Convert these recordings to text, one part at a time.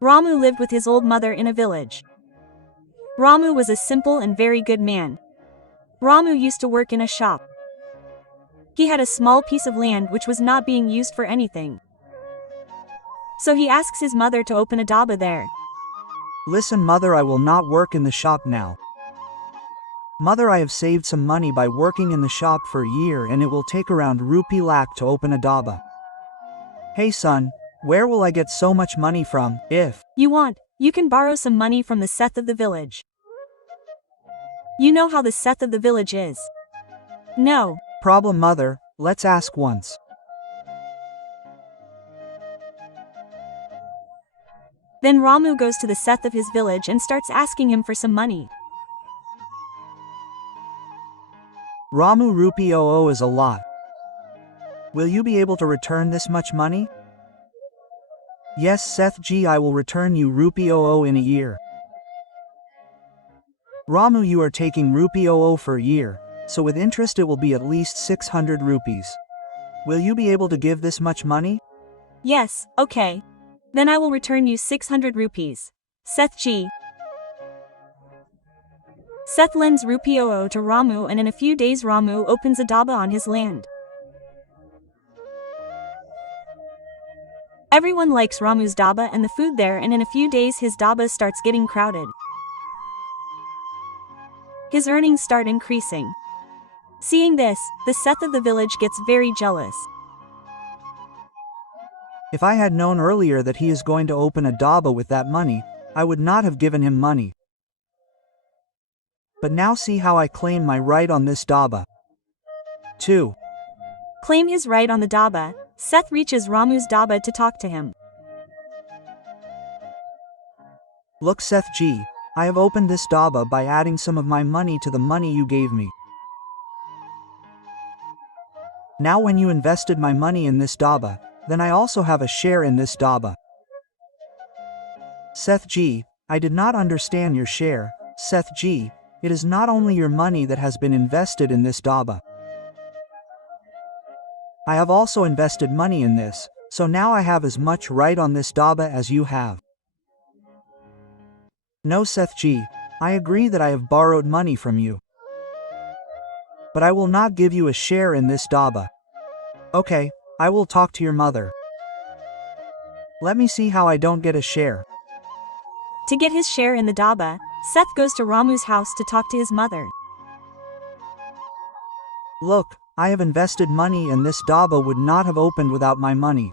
Ramu lived with his old mother in a village. Ramu was a simple and very good man. Ramu used to work in a shop. He had a small piece of land which was not being used for anything. So he asks his mother to open a dhaba there. Listen, mother, I will not work in the shop now. Mother, I have saved some money by working in the shop for a year, and it will take around rupee lakh to open a dhaba. Hey son, where will I get so much money from? If you want, you can borrow some money from the Seth of the village. You know how the Seth of the village is. No problem, mother, let's ask once. Then Ramu goes to the Seth of his village and starts asking him for some money. Ramu, rupee 00 is a lot. Will you be able to return this much money? Yes, Seth ji, I will return you rupee 00 in a year. Ramu, you are taking rupee 00 for a year, so with interest it will be at least 600 rupees. Will you be able to give this much money? Yes, okay. Then I will return you 600 rupees. Seth ji. Seth lends rupee 00 to Ramu, and in a few days Ramu opens a dhaba on his land. Everyone likes Ramu's dhaba and the food there, and in a few days his dhaba starts getting crowded. His earnings start increasing. Seeing this, the Seth of the village gets very jealous. If I had known earlier that he is going to open a dhaba with that money, I would not have given him money. But now see how I claim my right on this dhaba. 2. Claim his right on the dhaba. Seth reaches Ramu's dhaba to talk to him. Look, Seth ji, I have opened this dhaba by adding some of my money to the money you gave me. Now when you invested my money in this dhaba, then I also have a share in this dhaba. Seth ji, I did not understand your share. Seth ji, it is not only your money that has been invested in this dhaba. I have also invested money in this, so now I have as much right on this dhaba as you have. No, Seth ji, I agree that I have borrowed money from you. But I will not give you a share in this dhaba. Okay, I will talk to your mother. Let me see how I don't get a share. To get his share in the dhaba, Seth goes to Ramu's house to talk to his mother. Look, I have invested money and this dhaba would not have opened without my money.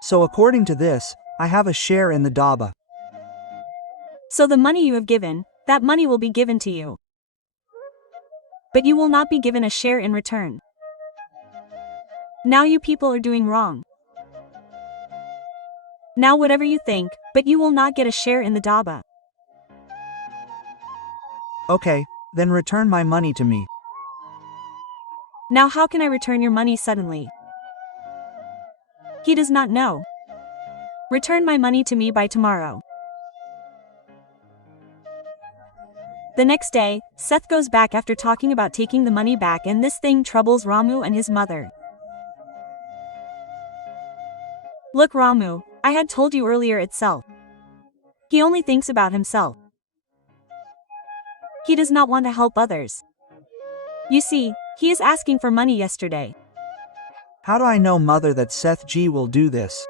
So according to this, I have a share in the dhaba. So the money you have given, that money will be given to you. But you will not be given a share in return. Now you people are doing wrong. Now whatever you think, but you will not get a share in the dhaba. Okay, then return my money to me. Now how can I return your money suddenly? He does not know. Return my money to me by tomorrow. The next day, Seth goes back after talking about taking the money back, and this thing troubles Ramu and his mother. Look, Ramu, I had told you earlier itself. He only thinks about himself. He does not want to help others. You see, he is asking for money yesterday. How do I know, mother, that Seth ji will do this?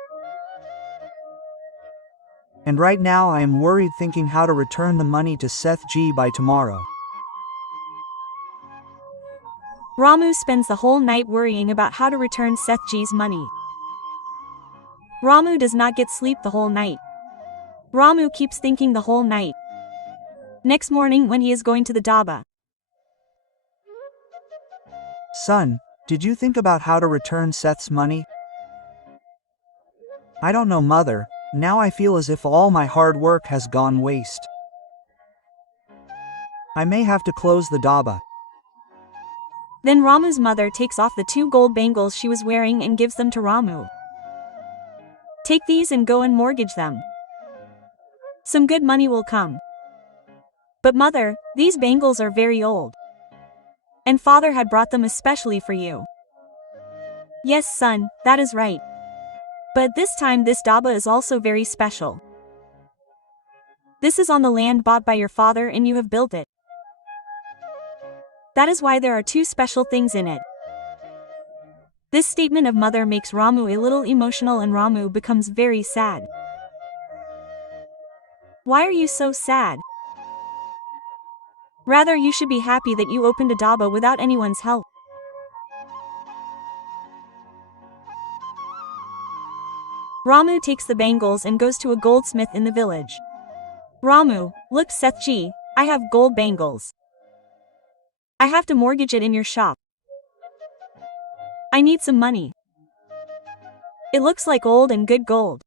And right now I am worried thinking how to return the money to Seth ji by tomorrow. Ramu spends the whole night worrying about how to return Seth ji's money. Ramu does not get sleep the whole night. Ramu keeps thinking the whole night. Next morning when he is going to the dhaba. Son, did you think about how to return Seth's money? I don't know, mother, now I feel as if all my hard work has gone waste. I may have to close the dhaba. Then Ramu's mother takes off the 2 gold bangles she was wearing and gives them to Ramu. Take these and go and mortgage them. Some good money will come. But mother, these bangles are very old. And father had brought them especially for you. Yes, son, that is right. But this time this daba is also very special. This is on the land bought by your father and you have built it. That is why there are two special things in it. This statement of mother makes Ramu a little emotional and Ramu becomes very sad. Why are you so sad? Rather you should be happy that you opened a daba without anyone's help. Ramu takes the bangles and goes to a goldsmith in the village. Ramu, look Sethji, I have gold bangles. I have to mortgage it in your shop. I need some money. It looks like old and good gold.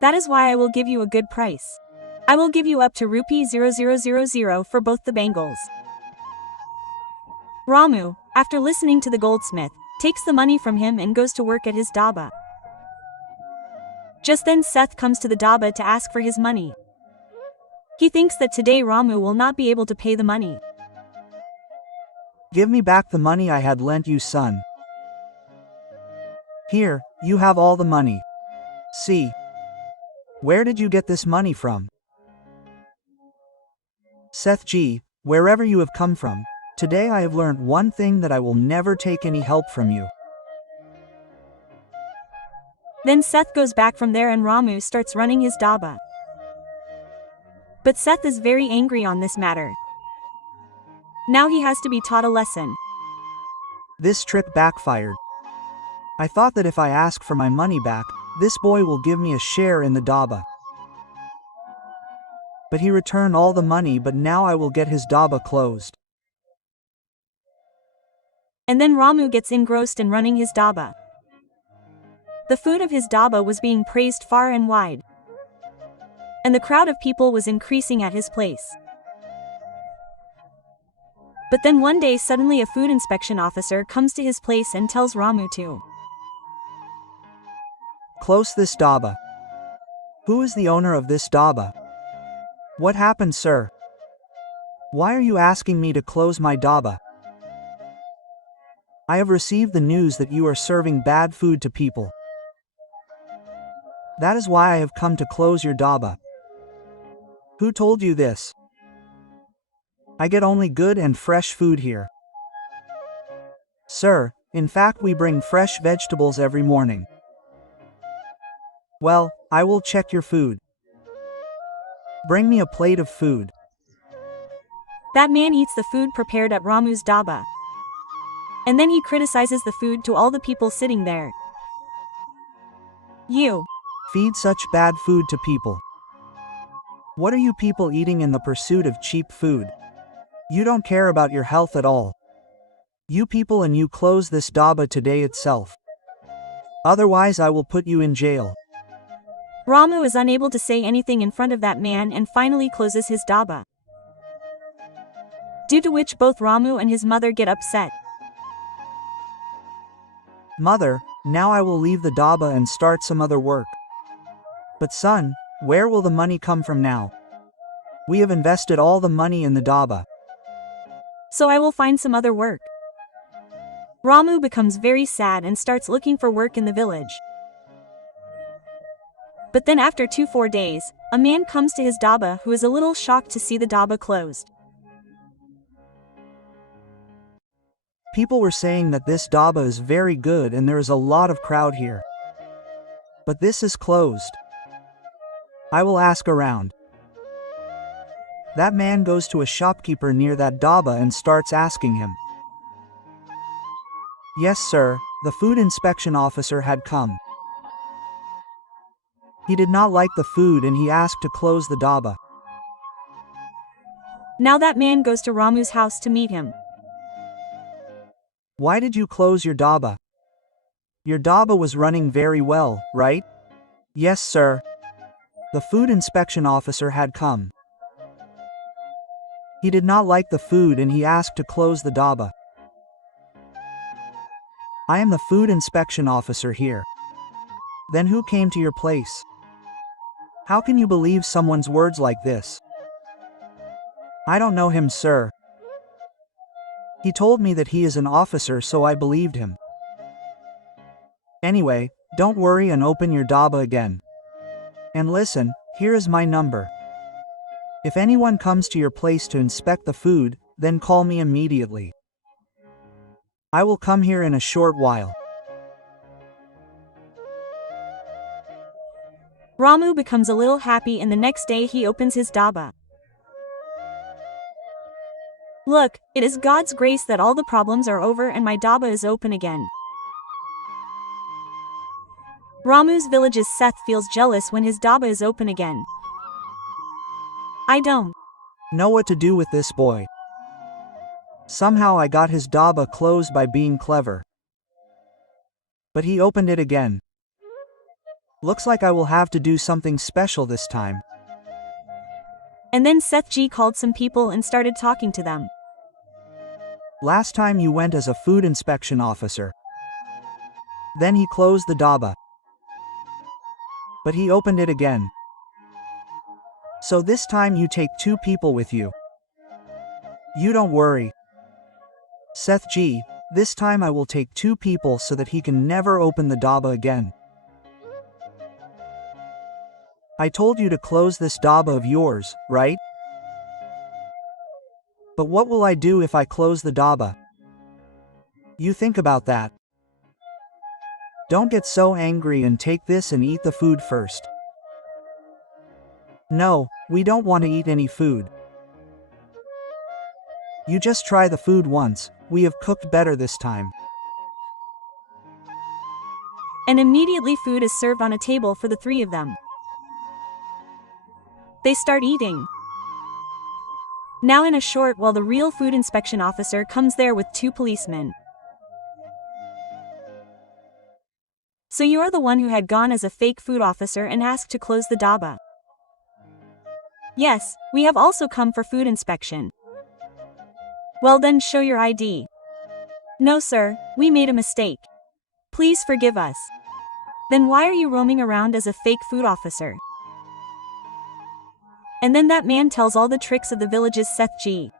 That is why I will give you a good price. I will give you up to rupee 0000 for both the bangles. Ramu, after listening to the goldsmith, takes the money from him and goes to work at his daba. Just then Seth comes to the daba to ask for his money. He thinks that today Ramu will not be able to pay the money. Give me back the money I had lent you, son. Here, you have all the money. See. Where did you get this money from? Sethji, wherever you have come from, today I have learned one thing, that I will never take any help from you. Then Seth goes back from there and Ramu starts running his daba. But Seth is very angry on this matter. Now he has to be taught a lesson. This trick backfired. I thought that if I ask for my money back, this boy will give me a share in the daba. But he returned all the money, but now I will get his daba closed. And then Ramu gets engrossed in running his daba. The food of his daba was being praised far and wide. And the crowd of people was increasing at his place. But then one day suddenly a food inspection officer comes to his place and tells Ramu to close this daba. Who is the owner of this daba? What happened, sir? Why are you asking me to close my daba? I have received the news that you are serving bad food to people. That is why I have come to close your daba. Who told you this? I get only good and fresh food here. Sir, in fact we bring fresh vegetables every morning. Well, I will check your food. Bring me a plate of food. That man eats the food prepared at Ramu's daba. And then he criticizes the food to all the people sitting there. You feed such bad food to people. What are you people eating in the pursuit of cheap food? You don't care about your health at all. You people, and you close this daba today itself. Otherwise I will put you in jail. Ramu is unable to say anything in front of that man and finally closes his daba. Due to which both Ramu and his mother get upset. Mother, now I will leave the daba and start some other work. But son, where will the money come from now? We have invested all the money in the daba. So I will find some other work. Ramu becomes very sad and starts looking for work in the village. But then after 4 days, a man comes to his daba who is a little shocked to see the daba closed. People were saying that this daba is very good and there is a lot of crowd here. But this is closed. I will ask around. That man goes to a shopkeeper near that daba and starts asking him. Yes, sir, the food inspection officer had come. He did not like the food and he asked to close the daba. Now that man goes to Ramu's house to meet him. Why did you close your daba? Your daba was running very well, right? Yes, sir. The food inspection officer had come. He did not like the food and he asked to close the daba. I am the food inspection officer here. Then who came to your place? How can you believe someone's words like this? I don't know him, sir. He told me that he is an officer, so I believed him. Anyway, Don't worry and open your dhaba again. And listen, here is my number. If anyone comes to your place to inspect the food, then call me immediately. I will come here in a short while. Ramu becomes a little happy and the next day he opens his dhaba. Look, it is God's grace that all the problems are over and my dhaba is open again. Ramu's village's Seth feels jealous when his dhaba is open again. I don't know what to do with this boy. Somehow I got his dhaba closed by being clever. But he opened it again. Looks like I will have to do something special this time. And then Seth Ji called some people and started talking to them. Last time you went as a food inspection officer. Then he closed the dhaba. But he opened it again. So this time you take 2 people with you. You don't worry. Seth Ji, this time I will take 2 people so that he can never open the dhaba again. I told you to close this dhaba of yours, right? But what will I do if I close the dhaba? You think about that. Don't get so angry and take this and eat the food first. No, we don't want to eat any food. You just try the food once, we have cooked better this time. And immediately food is served on a table for the 3 of them. They start eating. Now in a short while the real food inspection officer comes there with 2 policemen. So you are the one who had gone as a fake food officer and asked to close the dhaba. Yes, we have also come for food inspection. Well then show your ID. No sir, we made a mistake. Please forgive us. Then why are you roaming around as a fake food officer? And then that man tells all the tricks of the village's Seth Ji.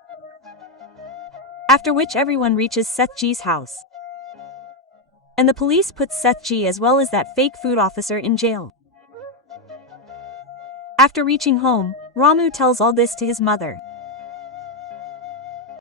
After which everyone reaches Seth Ji's house. And the police puts Seth Ji as well as that fake food officer in jail. After reaching home, Ramu tells all this to his mother.